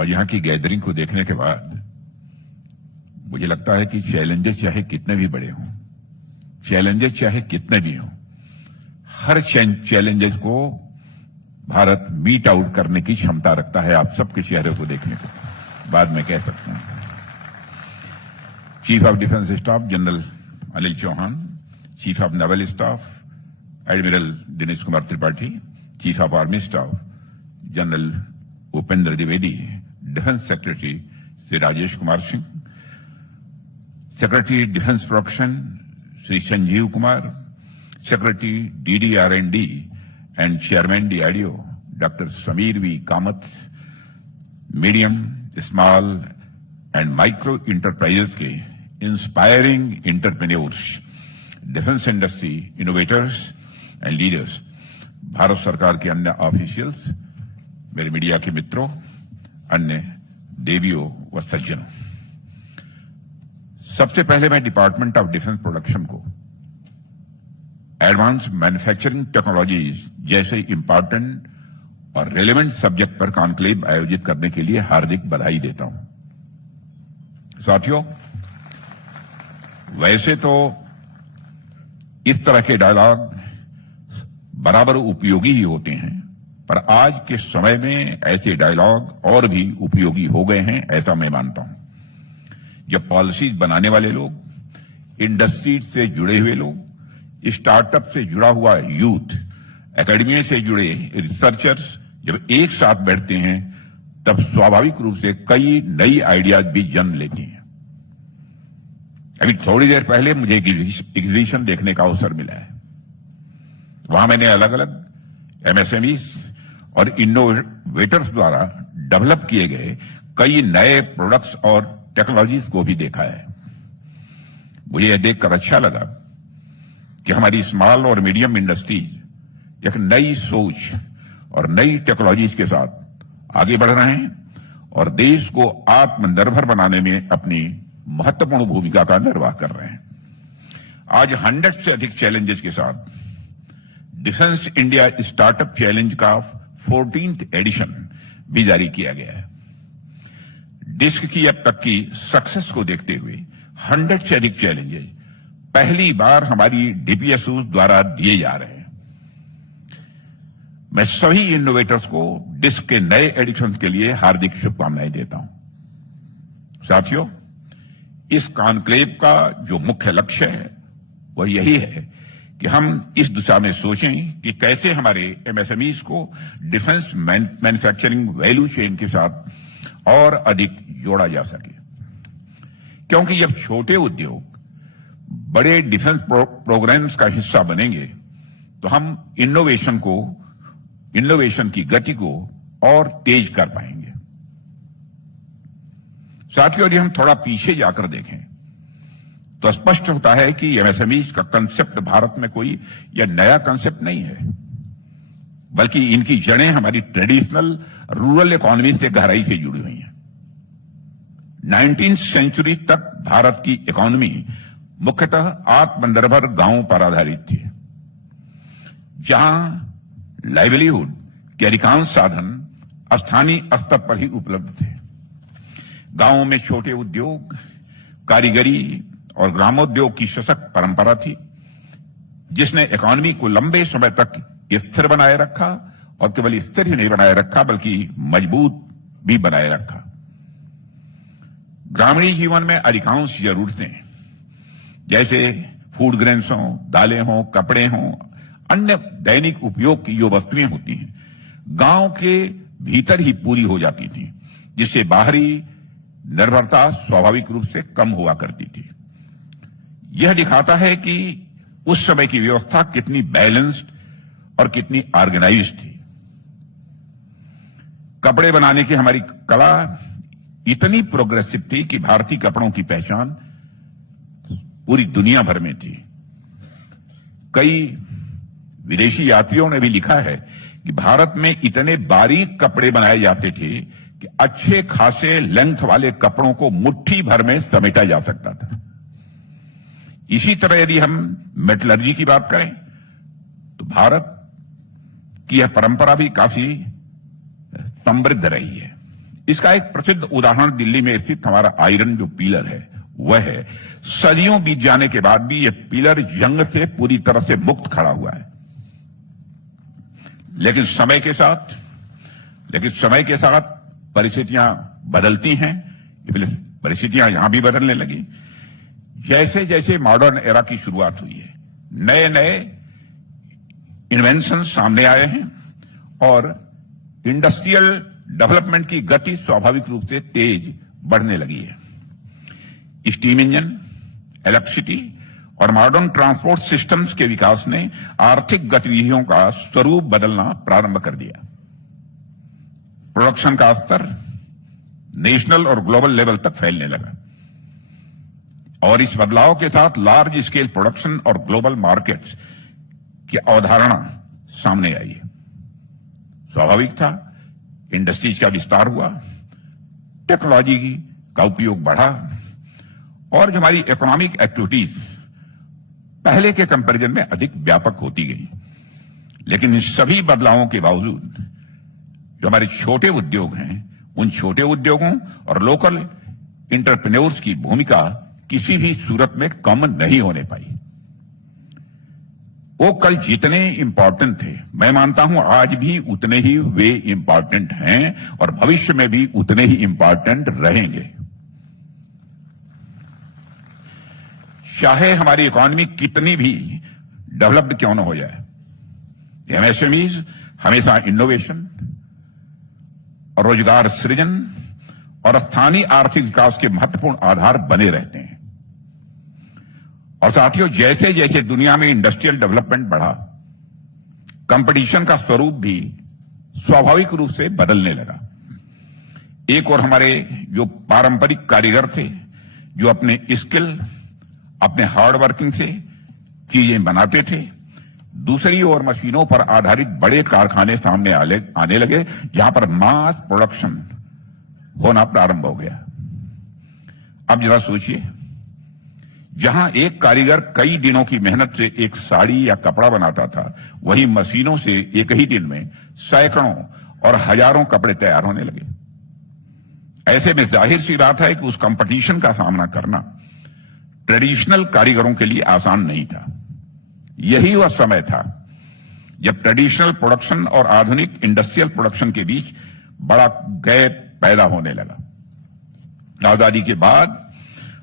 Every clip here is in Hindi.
और यहां की गैदरिंग को देखने के बाद मुझे लगता है कि चैलेंजेस चाहे कितने भी बड़े हों, चैलेंजेस चाहे कितने भी हों, हर चैलेंजेस को भारत मीट आउट करने की क्षमता रखता है। आप सबके चेहरे को देखने को बाद में कह सकते हैं। Chief of defence staff general Anil Chauhan, chief of naval staff admiral Dinesh Kumar Tripathi, chief of army staff general Upendra Dwivedi, defence secretary Shri Rajesh Kumar Singh, secretary defence production Shri Sanjeev Kumar, secretary DDR&D and chairman DRDO doctor Samir V Kamat, medium, small and micro enterprises के inspiring entrepreneurs, defence industry innovators and leaders, Bharat सरकार के अन्य ऑफिशियल्स, मेरे मीडिया के मित्रों, अन्य देवियों व सज्जनों, सबसे पहले मैं डिपार्टमेंट ऑफ डिफेंस प्रोडक्शन को एडवांस मैन्युफैक्चरिंग टेक्नोलॉजी जैसे इंपॉर्टेंट और रेलेवेंट सब्जेक्ट पर कॉन्क्लेव आयोजित करने के लिए हार्दिक बधाई देता हूं। साथियों, वैसे तो इस तरह के डायलॉग बराबर उपयोगी ही होते हैं, पर आज के समय में ऐसे डायलॉग और भी उपयोगी हो गए हैं, ऐसा मैं मानता हूं। जब पॉलिसीज बनाने वाले लोग, इंडस्ट्री से जुड़े हुए लोग, स्टार्टअप से जुड़ा हुआ यूथ, एकेडमिया से जुड़े रिसर्चर्स जब एक साथ बैठते हैं, तब स्वाभाविक रूप से कई नई आइडियाज भी जन्म लेती हैं। अभी थोड़ी देर पहले मुझे एग्जीबिशन देखने का अवसर मिला है। वहां मैंने अलग अलग MSMEs और इनोवेटर्स द्वारा डेवलप किए गए कई नए प्रोडक्ट्स और टेक्नोलॉजीज को भी देखा है। मुझे यह देखकर अच्छा लगा कि हमारी स्मॉल और मीडियम इंडस्ट्रीज एक नई सोच और नई टेक्नोलॉजीज के साथ आगे बढ़ रहे हैं और देश को आत्मनिर्भर बनाने में अपनी महत्वपूर्ण भूमिका का निर्वाह कर रहे हैं। आज 100 से अधिक चैलेंजेस के साथ डिफेंस इंडिया स्टार्टअप चैलेंज का 14th एडिशन भी जारी किया गया है। डिस्क की अब तक की सक्सेस को देखते हुए 100 से अधिक चैलेंजेस पहली बार हमारी DPSOs द्वारा दिए जा रहे हैं। मैं सभी इनोवेटर्स को डिस्क के नए एडिशन के लिए हार्दिक शुभकामनाएं देता हूं। साथियों, इस कॉन्क्लेव का जो मुख्य लक्ष्य है वह यही है कि हम इस दिशा में सोचें कि कैसे हमारे MSMEs को डिफेंस मैन्युफैक्चरिंग वैल्यू चेन के साथ और अधिक जोड़ा जा सके, क्योंकि जब छोटे उद्योग बड़े डिफेंस प्रोग्राम्स का हिस्सा बनेंगे तो हम इनोवेशन की गति को और तेज कर पाएंगे। साथियों, यदि हम थोड़ा पीछे जाकर देखें तो स्पष्ट होता है कि MSMEs का कंसेप्ट भारत में कोई यह नया कंसेप्ट नहीं है, बल्कि इनकी जड़ें हमारी ट्रेडिशनल रूरल इकोनॉमी से गहराई से जुड़ी हुई हैं। 19th सेंचुरी तक भारत की इकोनॉमी मुख्यतः आत्मनिर्भर गांवों पर आधारित थी, जहां लाइवलीहुड के अधिकांश साधन स्थानीय स्तर पर ही उपलब्ध थे। गांवों में छोटे उद्योग, कारीगरी और ग्रामोद्योग की सशक्त परंपरा थी, जिसने इकोनॉमी को लंबे समय तक स्थिर बनाए रखा और केवल स्थिर ही नहीं बनाए रखा बल्कि मजबूत भी बनाए रखा। ग्रामीण जीवन में अधिकांश जरूरतें जैसे फूड ग्रेन्स हों, दालें हों, कपड़े हों, अन्य दैनिक उपयोग की जो वस्तुएं होती हैं, गांव के भीतर ही पूरी हो जाती थी, जिससे बाहरी निर्भरता स्वाभाविक रूप से कम हुआ करती थी। यह दिखाता है कि उस समय की व्यवस्था कितनी बैलेंस्ड और कितनी ऑर्गेनाइज्ड थी। कपड़े बनाने की हमारी कला इतनी प्रोग्रेसिव थी कि भारतीय कपड़ों की पहचान पूरी दुनिया भर में थी। कई विदेशी यात्रियों ने भी लिखा है कि भारत में इतने बारीक कपड़े बनाए जाते थे कि अच्छे खासे लेंथ वाले कपड़ों को मुट्ठी भर में समेटा जा सकता था। इसी तरह यदि हम मेटलर्जी की बात करें तो भारत की यह परंपरा भी काफी समृद्ध रही है। इसका एक प्रसिद्ध उदाहरण दिल्ली में स्थित हमारा आयरन जो पिलर है वह है। सदियों बीत जाने के बाद भी यह पिलर जंग से पूरी तरह से मुक्त खड़ा हुआ है। लेकिन समय के साथ परिस्थितियां बदलती हैं, इसलिए परिस्थितियां यहां भी बदलने लगी। जैसे जैसे मॉडर्न एरा की शुरुआत हुई है, नए नए इन्वेंशन सामने आए हैं और इंडस्ट्रियल डेवलपमेंट की गति स्वाभाविक रूप से तेज बढ़ने लगी है। स्टीम इंजन, इलेक्ट्रिसिटी और मॉडर्न ट्रांसपोर्ट सिस्टम्स के विकास ने आर्थिक गतिविधियों का स्वरूप बदलना प्रारंभ कर दिया। प्रोडक्शन का स्तर नेशनल और ग्लोबल लेवल तक फैलने लगा और इस बदलाव के साथ लार्ज स्केल प्रोडक्शन और ग्लोबल मार्केट्स की अवधारणा सामने आई है। स्वाभाविक था, इंडस्ट्रीज का विस्तार हुआ, टेक्नोलॉजी का उपयोग बढ़ा और हमारी इकोनॉमिक एक्टिविटीज पहले के कंपैरिजन में अधिक व्यापक होती गई। लेकिन इन सभी बदलावों के बावजूद जो हमारे छोटे उद्योग हैं, उन छोटे उद्योगों और लोकल एंटरप्रेन्योर्स की भूमिका किसी भी सूरत में कम नहीं होने पाई। वो कल जितने इंपॉर्टेंट थे, मैं मानता हूं आज भी उतने ही वे इंपॉर्टेंट हैं और भविष्य में भी उतने ही इंपॉर्टेंट रहेंगे। चाहे हमारी इकोनॉमी कितनी भी डेवलप्ड क्यों न हो जाए, एमएसएमईज हमेशा इनोवेशन और रोजगार सृजन और स्थानीय आर्थिक विकास के महत्वपूर्ण आधार बने रहते हैं। और साथियों, जैसे जैसे दुनिया में इंडस्ट्रियल डेवलपमेंट बढ़ा, कंपटीशन का स्वरूप भी स्वाभाविक रूप से बदलने लगा। एक और हमारे जो पारंपरिक कारीगर थे, जो अपने स्किल, अपने हार्ड वर्किंग से चीजें बनाते थे, दूसरी ओर मशीनों पर आधारित बड़े कारखाने सामने आने लगे, जहां पर मास प्रोडक्शन होना प्रारंभ हो गया। अब जरा सोचिए, जहां एक कारीगर कई दिनों की मेहनत से एक साड़ी या कपड़ा बनाता था, वहीं मशीनों से एक ही दिन में सैकड़ों और हजारों कपड़े तैयार होने लगे। ऐसे में जाहिर सी बात है कि उस कंपटीशन का सामना करना ट्रेडिशनल कारीगरों के लिए आसान नहीं था। यही वह समय था जब ट्रेडिशनल प्रोडक्शन और आधुनिक इंडस्ट्रियल प्रोडक्शन के बीच बड़ा गैप पैदा होने लगा। आजादी के बाद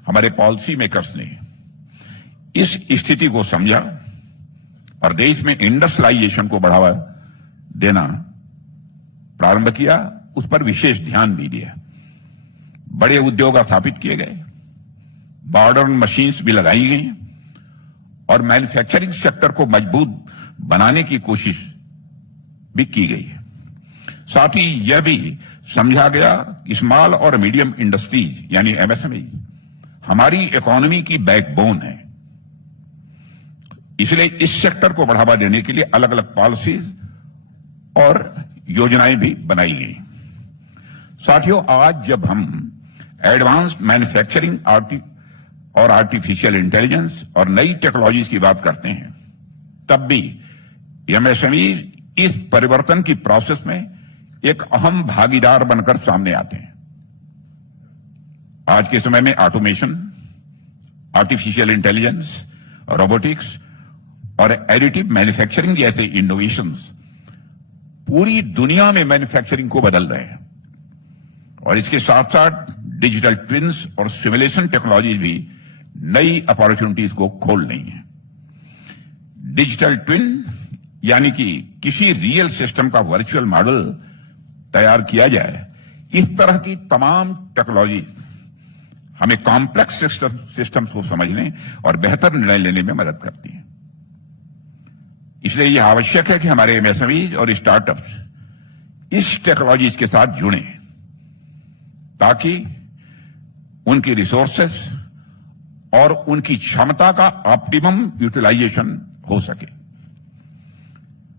हमारे पॉलिसी मेकर्स ने इस स्थिति को समझा और देश में इंडस्ट्रियलाइजेशन को बढ़ावा देना प्रारंभ किया, उस पर विशेष ध्यान भी दिया। बड़े उद्योग स्थापित किए गए, मॉडर्न मशीन्स भी लगाई गई और मैन्युफैक्चरिंग सेक्टर को मजबूत बनाने की कोशिश भी की गई है। साथ ही यह भी समझा गया कि स्मॉल और मीडियम इंडस्ट्रीज यानी एमएसएमई हमारी इकोनॉमी की बैकबोन है। इसलिए इस सेक्टर को बढ़ावा देने के लिए अलग अलग पॉलिसीज और योजनाएं भी बनाई गई। साथियों, आज जब हम एडवांस्ड मैन्युफैक्चरिंग और आर्टिफिशियल इंटेलिजेंस और नई टेक्नोलॉजीज की बात करते हैं, तब भी एमएसएमई इस परिवर्तन की प्रोसेस में एक अहम भागीदार बनकर सामने आते हैं। आज के समय में ऑटोमेशन, आर्टिफिशियल इंटेलिजेंस, रोबोटिक्स और एडिटिव मैन्युफैक्चरिंग जैसे इनोवेशंस पूरी दुनिया में मैन्युफैक्चरिंग को बदल रहे हैं और इसके साथ साथ डिजिटल ट्विन्स और सिमुलेशन टेक्नोलॉजी भी नई अपॉर्चुनिटीज को खोल रही हैं। डिजिटल ट्विन यानी कि किसी रियल सिस्टम का वर्चुअल मॉडल तैयार किया जाए, इस तरह की तमाम टेक्नोलॉजी हमें कॉम्प्लेक्स सिस्टम्स को समझने और बेहतर निर्णय लेने में मदद करती हैं। इसलिए यह आवश्यक है कि हमारे एमएसएमई और स्टार्टअप्स इस टेक्नोलॉजीज के साथ जुड़ें ताकि उनकी रिसोर्सेस और उनकी क्षमता का ऑप्टिमम यूटिलाइजेशन हो सके।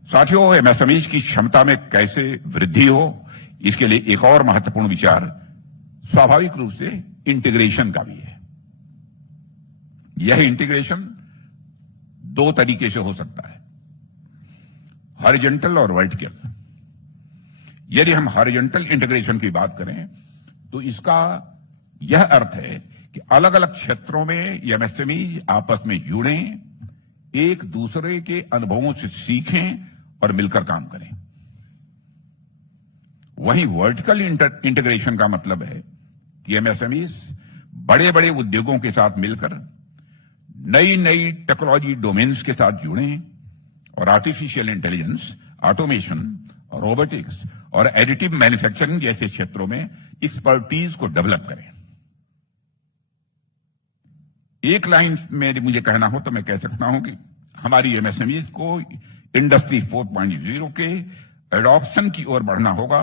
साथियों, एमएसएमई की क्षमता में कैसे वृद्धि हो, इसके लिए एक और महत्वपूर्ण विचार स्वाभाविक रूप से इंटीग्रेशन का भी है। यह इंटीग्रेशन दो तरीके से हो सकता है, हॉरिजॉन्टल और वर्टिकल। यदि हम हॉरिजॉन्टल इंटीग्रेशन की बात करें तो इसका यह अर्थ है कि अलग अलग क्षेत्रों में ये एमएसएमई आपस में जुड़ें, एक दूसरे के अनुभवों से सीखें और मिलकर काम करें। वहीं वर्टिकल इंटीग्रेशन का मतलब है कि एमएसएमई बड़े बड़े उद्योगों के साथ मिलकर नई नई टेक्नोलॉजी डोमेन्स के साथ जुड़ें और आर्टिफिशियल इंटेलिजेंस, ऑटोमेशन, रोबोटिक्स और एडिटिव मैन्युफैक्चरिंग जैसे क्षेत्रों में एक्सपर्टीज को डेवलप करें। एक लाइन में यदि मुझे कहना हो तो मैं कह सकता हूं कि हमारी एमएसएमईज को इंडस्ट्री 4.0 के एडॉप्शन की ओर बढ़ना होगा,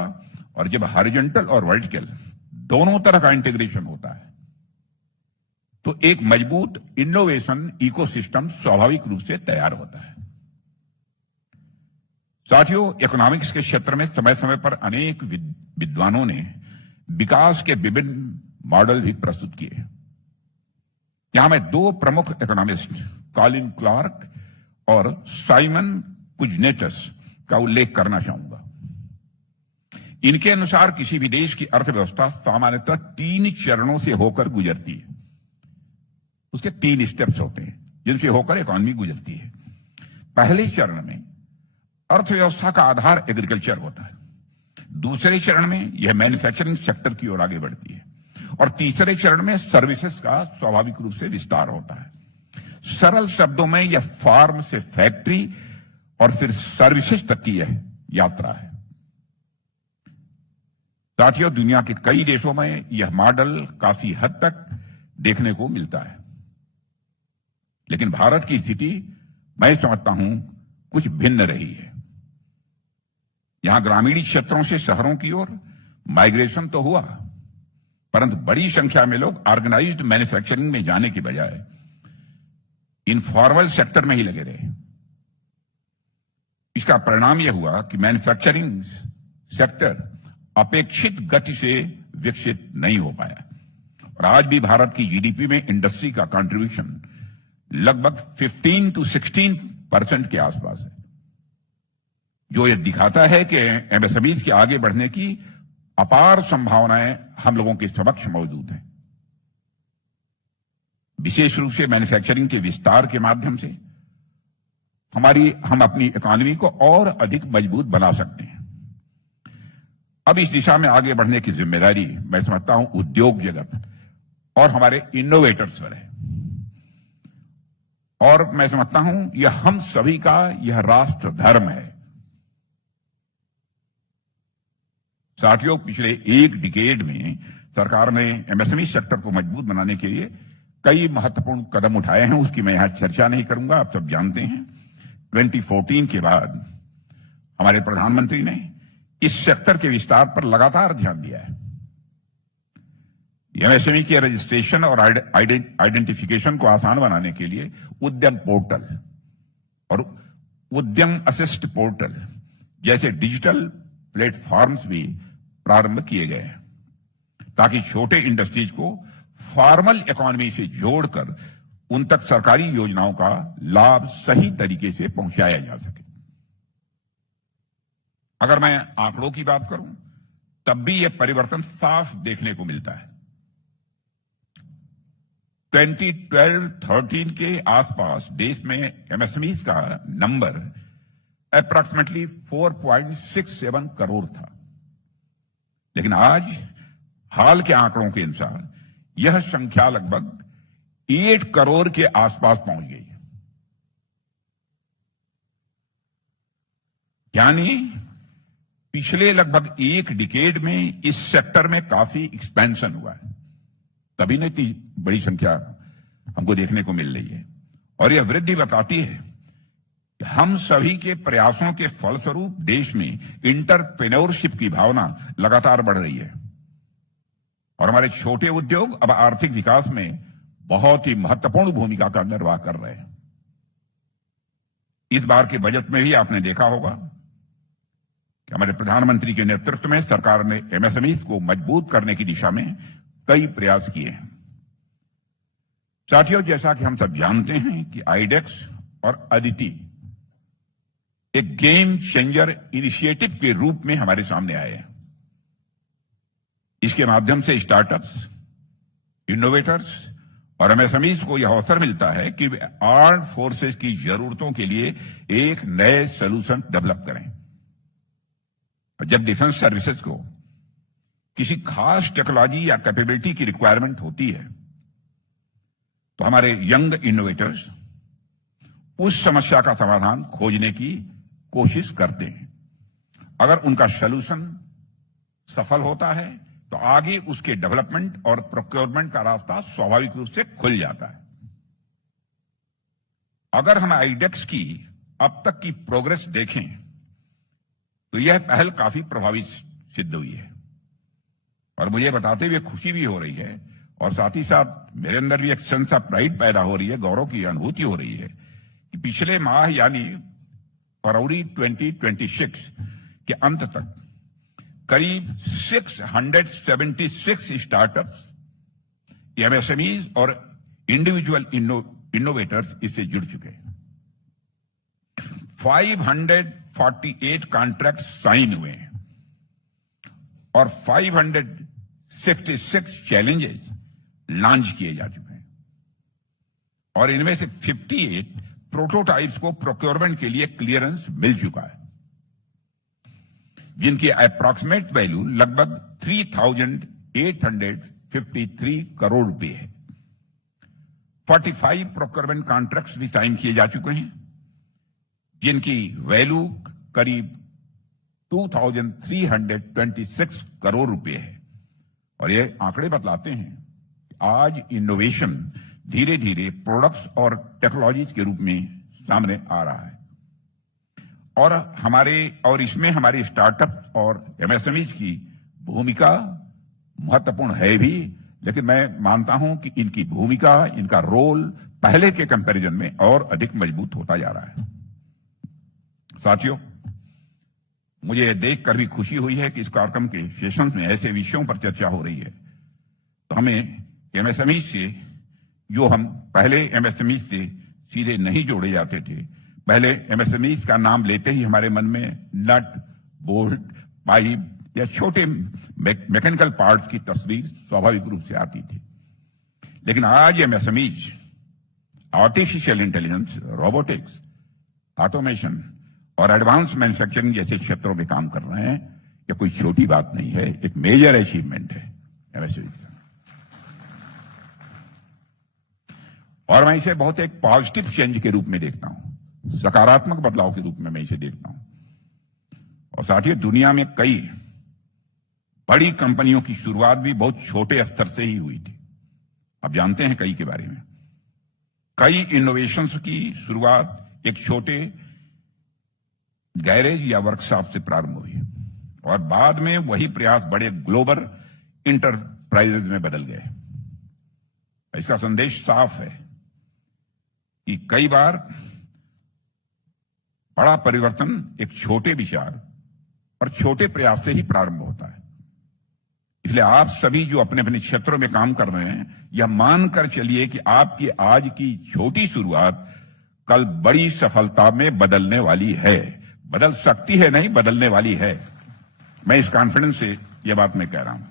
और जब हॉरिजॉन्टल और वर्टिकल दोनों तरह का इंटीग्रेशन होता है तो एक मजबूत इनोवेशन इकोसिस्टम स्वाभाविक रूप से तैयार होता है। साथियों, इकोनॉमिक्स के क्षेत्र में समय समय पर अनेक विद्वानों ने विकास के विभिन्न मॉडल भी प्रस्तुत किए। यहां मैं दो प्रमुख इकोनॉमिस्ट कॉलिन क्लार्क और साइमन कुजनेटस का उल्लेख करना चाहूंगा। इनके अनुसार किसी भी देश की अर्थव्यवस्था सामान्यतः 3 चरणों से होकर गुजरती है। उसके 3 स्टेप्स होते हैं जिनसे होकर इकोनॉमी गुजरती है। पहले चरण में अर्थव्यवस्था का आधार एग्रीकल्चर होता है, दूसरे चरण में यह मैन्युफैक्चरिंग सेक्टर की ओर आगे बढ़ती है, और तीसरे चरण में सर्विसेज का स्वाभाविक रूप से विस्तार होता है। सरल शब्दों में यह फार्म से फैक्ट्री और फिर सर्विसेज तक की यह यात्रा है। साथियों, दुनिया के कई देशों में यह मॉडल काफी हद तक देखने को मिलता है, लेकिन भारत की स्थिति मैं समझता हूं कुछ भिन्न रही है। यहां ग्रामीण क्षेत्रों से शहरों की ओर माइग्रेशन तो हुआ, परंतु बड़ी संख्या में लोग ऑर्गेनाइज्ड मैन्युफैक्चरिंग में जाने की बजाय इनफॉर्मल सेक्टर में ही लगे रहे। इसका परिणाम यह हुआ कि मैन्युफैक्चरिंग सेक्टर अपेक्षित गति से विकसित नहीं हो पाया, और आज भी भारत की जीडीपी में इंडस्ट्री का कंट्रीब्यूशन लगभग 15 to 16% के आसपास है, जो यह दिखाता है कि एमएसएमईज के आगे बढ़ने की अपार संभावनाएं हम लोगों के समक्ष मौजूद हैं। विशेष रूप से मैन्युफैक्चरिंग के विस्तार के माध्यम से हम अपनी इकोनॉमी को और अधिक मजबूत बना सकते हैं। अब इस दिशा में आगे बढ़ने की जिम्मेदारी मैं समझता हूं उद्योग जगत और हमारे इनोवेटर्स पर है, और मैं समझता हूं यह हम सभी का यह राष्ट्र धर्म है। साथियों, पिछले एक डिकेड में सरकार ने एमएसएमई सेक्टर को मजबूत बनाने के लिए कई महत्वपूर्ण कदम उठाए हैं। उसकी मैं यहां चर्चा नहीं करूंगा, आप सब जानते हैं। 2014 के बाद हमारे प्रधानमंत्री ने इस सेक्टर के विस्तार पर लगातार ध्यान दिया है। एमएसएमई के रजिस्ट्रेशन और आइडेंटिफिकेशन को आसान बनाने के लिए उद्यम पोर्टल और उद्यम असिस्ट पोर्टल जैसे डिजिटल प्लेटफॉर्म्स भी प्रारंभ किए गए हैं, ताकि छोटे इंडस्ट्रीज को फॉर्मल इकोनॉमी से जोड़कर उन तक सरकारी योजनाओं का लाभ सही तरीके से पहुंचाया जा सके। अगर मैं आंकड़ों की बात करूं तब भी यह परिवर्तन साफ देखने को मिलता है। 2012-13 के आसपास देश में एमएसएमईज का नंबर अप्रॉक्सीमेटली 4.67 करोड़ था, लेकिन आज हाल के आंकड़ों के अनुसार यह संख्या लगभग 8 करोड़ के आसपास पहुंच गई। यानी पिछले लगभग एक डिकेड में इस सेक्टर में काफी एक्सपेंशन हुआ है, तभी न इतनी बड़ी संख्या हमको देखने को मिल रही है। और यह वृद्धि बताती है कि हम सभी के प्रयासों के फलस्वरूप देश में इंटरप्रेन्योरशिप की भावना लगातार बढ़ रही है, और हमारे छोटे उद्योग अब आर्थिक विकास में बहुत ही महत्वपूर्ण भूमिका का निर्वाह कर रहे हैं। इस बार के बजट में भी आपने देखा होगा कि हमारे प्रधानमंत्री के नेतृत्व में सरकार ने एमएसएमईज को मजबूत करने की दिशा में कई प्रयास किए हैं। साथियों, जैसा कि हम सब जानते हैं कि आईडेक्स और अदिति एक गेम चेंजर इनिशिएटिव के रूप में हमारे सामने आए हैं। इसके माध्यम से स्टार्टअप्स, इनोवेटर्स और एमएसएमईज को यह अवसर मिलता है कि वे आर्म्ड फोर्सेस की जरूरतों के लिए एक नए सॉल्यूशन डेवलप करें। और जब डिफेंस सर्विसेज को किसी खास टेक्नोलॉजी या कैपेबिलिटी की रिक्वायरमेंट होती है तो हमारे यंग इनोवेटर्स उस समस्या का समाधान खोजने की कोशिश करते हैं। अगर उनका सॉल्यूशन सफल होता है तो आगे उसके डेवलपमेंट और प्रोक्योरमेंट का रास्ता स्वाभाविक रूप से खुल जाता है। अगर हम आईडेक्स की अब तक की प्रोग्रेस देखें तो यह पहल काफी प्रभावी सिद्ध हुई है और मुझे बताते हुए खुशी भी हो रही है और साथ ही साथ मेरे अंदर भी एक सेंस ऑफ प्राइड पैदा हो रही है, गौरव की अनुभूति हो रही है कि पिछले माह यानी फरवरी 2026 के अंत तक करीब 676 स्टार्टअप्स, एमएसएमईज और इंडिविजुअल इनोवेटर्स इससे जुड़ चुके हैं। 548 कॉन्ट्रैक्ट साइन हुए हैं और 566 चैलेंजेस लॉन्च किए जा चुके हैं और इनमें से 58 प्रोटोटाइप्स को प्रोक्योरमेंट के लिए क्लियरेंस मिल चुका है, जिनकी अप्रॉक्सीमेट वैल्यू लगभग 3,853 करोड़ रुपए है। 45 प्रोक्योरमेंट कॉन्ट्रैक्ट्स भी साइन किए जा चुके हैं, जिनकी वैल्यू करीब 2,326 करोड़ रुपए है। और ये आंकड़े बतलाते हैं कि आज इनोवेशन धीरे धीरे प्रोडक्ट्स और टेक्नोलॉजीज के रूप में सामने आ रहा है और इसमें हमारे स्टार्टअप और एमएसएमईज की भूमिका महत्वपूर्ण है भी, लेकिन मैं मानता हूं कि इनकी भूमिका, इनका रोल पहले के कंपैरिजन में और अधिक मजबूत होता जा रहा है। साथियों, मुझे देखकर भी खुशी हुई है कि इस कार्यक्रम के सेशंस में ऐसे विषयों पर चर्चा हो रही है तो हमें एमएसएमई से, जो हम पहले एमएसएमई से सीधे नहीं जोड़े जाते थे, पहले एमएसएमई का नाम लेते ही हमारे मन में नट, बोल्ट, पाइप या छोटे मैकेनिकल पार्ट्स की तस्वीर स्वाभाविक रूप से आती थी। लेकिन आज MSME artificial intelligence, robotics, automation और एडवांस मैन्युफैक्चरिंग जैसे क्षेत्रों में काम कर रहे हैं। यह कोई छोटी बात नहीं है, एक मेजर अचीवमेंट है एमएसएमई का। और मैं इसे बहुत एक पॉजिटिव चेंज के रूप में देखता हूं, सकारात्मक बदलाव के रूप में मैं इसे देखता हूं। और साथियों, दुनिया में कई बड़ी कंपनियों की शुरुआत भी बहुत छोटे स्तर से ही हुई थी। आप जानते हैं कई के बारे में। कई इनोवेशंस की शुरुआत एक छोटे गैरेज या वर्कशॉप से प्रारंभ हुई और बाद में वही प्रयास बड़े ग्लोबल इंटरप्राइजेज में बदल गए। इसका संदेश साफ है कि कई बार बड़ा परिवर्तन एक छोटे विचार और छोटे प्रयास से ही प्रारंभ होता है। इसलिए आप सभी जो अपने अपने क्षेत्रों में काम कर रहे हैं, यह मानकर चलिए कि आपकी आज की छोटी शुरुआत कल बड़ी सफलता में बदलने वाली है। बदल सकती है नहीं, बदलने वाली है। मैं इस कॉन्फिडेंस से यह बात मैं कह रहा हूं।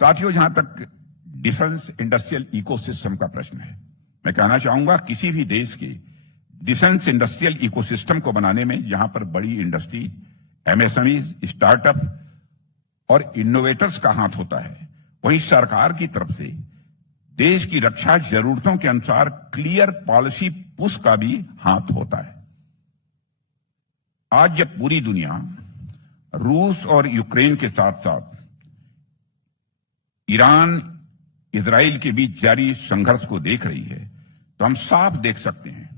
साथियों, जहां तक डिफेंस इंडस्ट्रियल इकोसिस्टम का प्रश्न है, मैं कहना चाहूंगा किसी भी देश के डिफेंस इंडस्ट्रियल इकोसिस्टम को बनाने में जहां पर बड़ी इंडस्ट्री, एमएसएमई, स्टार्टअप और इनोवेटर्स का हाथ होता है, वहीं सरकार की तरफ से देश की रक्षा जरूरतों के अनुसार क्लियर पॉलिसी पुश का भी हाथ होता है। आज जब पूरी दुनिया रूस और यूक्रेन के साथ साथ ईरान, इजराइल के बीच जारी संघर्ष को देख रही है, तो हम साफ देख सकते हैं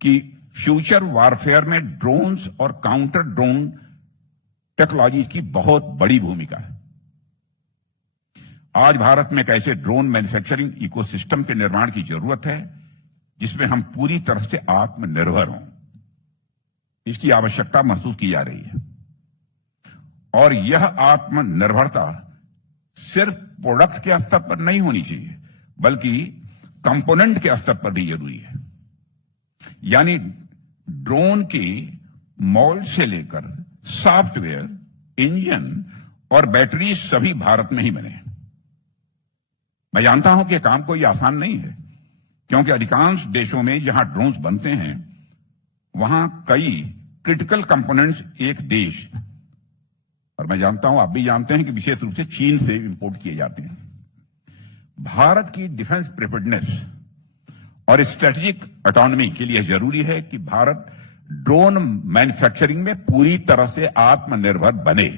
कि फ्यूचर वॉरफेयर में ड्रोन्स और काउंटर ड्रोन टेक्नोलॉजी की बहुत बड़ी भूमिका है। आज भारत में एक ऐसे ड्रोन मैन्युफैक्चरिंग इकोसिस्टम के निर्माण की जरूरत है जिसमें हम पूरी तरह से आत्मनिर्भर हों। इसकी आवश्यकता महसूस की जा रही है और यह आत्मनिर्भरता सिर्फ प्रोडक्ट के स्तर पर नहीं होनी चाहिए, बल्कि कंपोनेंट के स्तर पर भी जरूरी है। यानी ड्रोन की मॉल से लेकर सॉफ्टवेयर, इंजन और बैटरी सभी भारत में ही बने। मैं जानता हूं कि यह काम कोई आसान नहीं है, क्योंकि अधिकांश देशों में जहां ड्रोन्स बनते हैं वहां कई क्रिटिकल कंपोनेंट्स एक देश, और मैं जानता हूं आप भी जानते हैं कि विशेष रूप से चीन से इंपोर्ट किए जाते हैं। भारत की डिफेंस प्रिपेयर्डनेस और स्ट्रेटेजिक ऑटोनॉमी के लिए जरूरी है कि भारत ड्रोन मैन्युफैक्चरिंग में पूरी तरह से आत्मनिर्भर बने।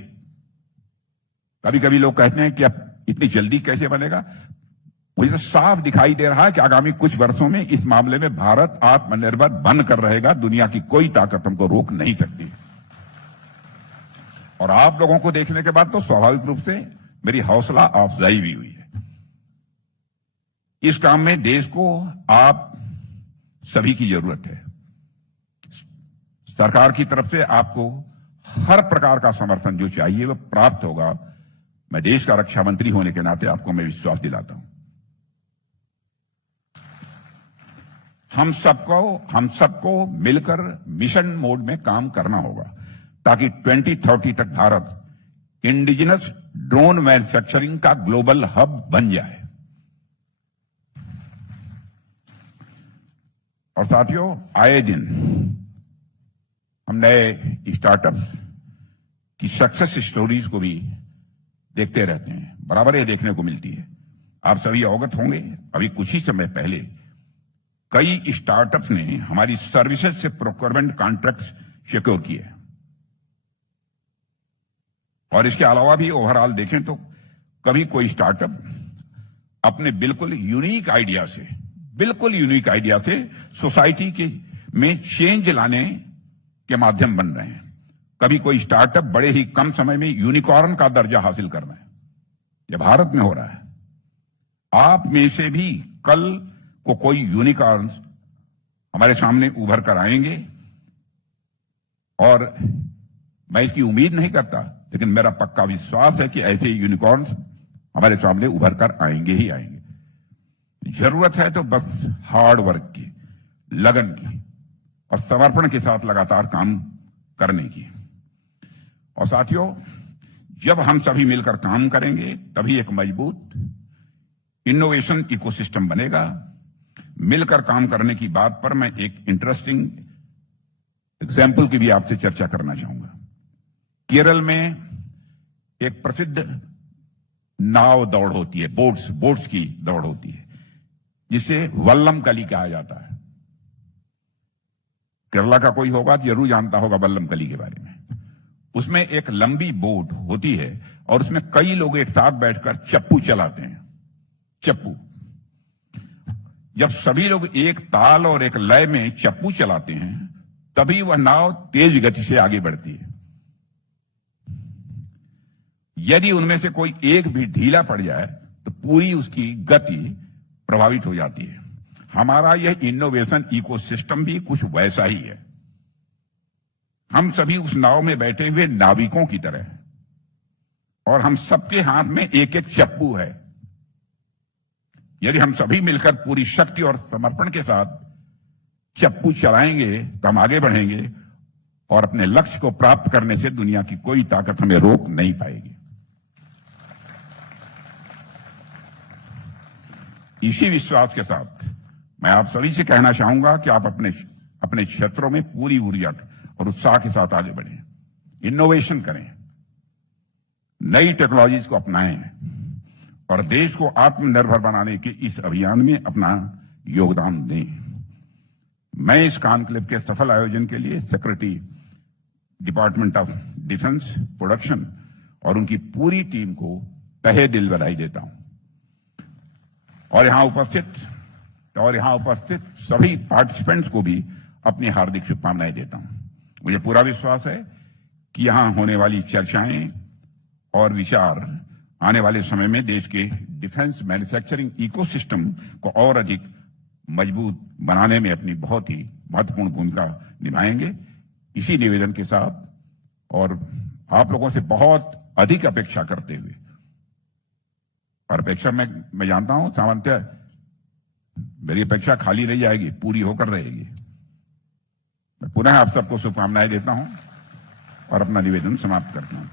कभी कभी लोग कहते हैं कि अब इतनी जल्दी कैसे बनेगा। मुझे तो साफ दिखाई दे रहा है कि आगामी कुछ वर्षों में इस मामले में भारत आत्मनिर्भर बनकर रहेगा। दुनिया की कोई ताकत हमको रोक नहीं सकती। और आप लोगों को देखने के बाद तो स्वाभाविक रूप से मेरी हौसला अफजाई भी हुई है। इस काम में देश को आप सभी की जरूरत है। सरकार की तरफ से आपको हर प्रकार का समर्थन जो चाहिए वह प्राप्त होगा। मैं देश का रक्षा मंत्री होने के नाते आपको मैं विश्वास दिलाता हूं। हम सबको मिलकर मिशन मोड में काम करना होगा ताकि 2030 तक भारत इंडिजिनस ड्रोन मैन्युफैक्चरिंग का ग्लोबल हब बन जाए। और साथियों, आए दिन हम नए स्टार्टअप्स की सक्सेस स्टोरीज को भी देखते रहते हैं, बराबर ये देखने को मिलती है। आप सभी अवगत होंगे, अभी कुछ ही समय पहले कई स्टार्टअप्स ने हमारी सर्विसेज से प्रोक्योरमेंट कॉन्ट्रैक्ट्स सिक्योर किए। और इसके अलावा भी ओवरऑल देखें तो कभी कोई स्टार्टअप अपने बिल्कुल यूनिक आइडिया से सोसाइटी के में चेंज लाने के माध्यम बन रहे हैं। कभी कोई स्टार्टअप बड़े ही कम समय में यूनिकॉर्न का दर्जा हासिल कर रहे हैं। यह भारत में हो रहा है। आप में से भी कल को कोई यूनिकॉर्न हमारे सामने उभर कर आएंगे, और मैं इसकी उम्मीद नहीं करता, लेकिन मेरा पक्का विश्वास है कि ऐसे यूनिकॉर्न्स हमारे सामने उभर कर आएंगे ही आएंगे। जरूरत है तो बस हार्ड वर्क की, लगन की और समर्पण के साथ लगातार काम करने की। और साथियों, जब हम सभी मिलकर काम करेंगे तभी एक मजबूत इनोवेशन इकोसिस्टम बनेगा। मिलकर काम करने की बात पर मैं एक इंटरेस्टिंग एग्जाम्पल की भी आपसे चर्चा करना चाहूंगा। केरल में एक प्रसिद्ध नाव दौड़ होती है, बोट्स की दौड़ होती है, जिसे वल्लम कली कहा जाता है। केरला का कोई होगा तो जरूर जानता होगा वल्लम कली के बारे में। उसमें एक लंबी बोट होती है और उसमें कई लोग एक साथ बैठकर चप्पू चलाते हैं। चप्पू, जब सभी लोग एक ताल और एक लय में चप्पू चलाते हैं तभी वह नाव तेज गति से आगे बढ़ती है। यदि उनमें से कोई एक भी ढीला पड़ जाए तो पूरी उसकी गति प्रभावित हो जाती है। हमारा यह इनोवेशन इकोसिस्टम भी कुछ वैसा ही है। हम सभी उस नाव में बैठे हुए नाविकों की तरह हैं और हम सबके हाथ में एक एक चप्पू है। यदि हम सभी मिलकर पूरी शक्ति और समर्पण के साथ चप्पू चलाएंगे तो हम आगे बढ़ेंगे और अपने लक्ष्य को प्राप्त करने से दुनिया की कोई ताकत हमें रोक नहीं पाएगी। इसी विश्वास के साथ मैं आप सभी से कहना चाहूंगा कि आप अपने क्षेत्रों में पूरी ऊर्जा और उत्साह के साथ आगे बढ़ें, इनोवेशन करें, नई टेक्नोलॉजीज को अपनाएं और देश को आत्मनिर्भर बनाने के इस अभियान में अपना योगदान दें। मैं इस कॉन्क्लेव के सफल आयोजन के लिए secretary department of defence production और उनकी पूरी टीम को तहे दिल बधाई देता हूं और यहां उपस्थित सभी पार्टिसिपेंट्स को भी अपनी हार्दिक शुभकामनाएं देता हूं। मुझे पूरा विश्वास है कि यहां होने वाली चर्चाएं और विचार आने वाले समय में देश के डिफेंस मैन्युफैक्चरिंग इकोसिस्टम को और अधिक मजबूत बनाने में अपनी बहुत ही महत्वपूर्ण भूमिका निभाएंगे। इसी निवेदन के साथ और आप लोगों से बहुत अधिक अपेक्षा करते हुए, और अपेक्षा मैं जानता हूं सामान्यतः मेरी अपेक्षा खाली नहीं जाएगी, पूरी होकर रहेगी। मैं पुनः आप सबको शुभकामनाएं देता हूं और अपना निवेदन समाप्त करता हूं।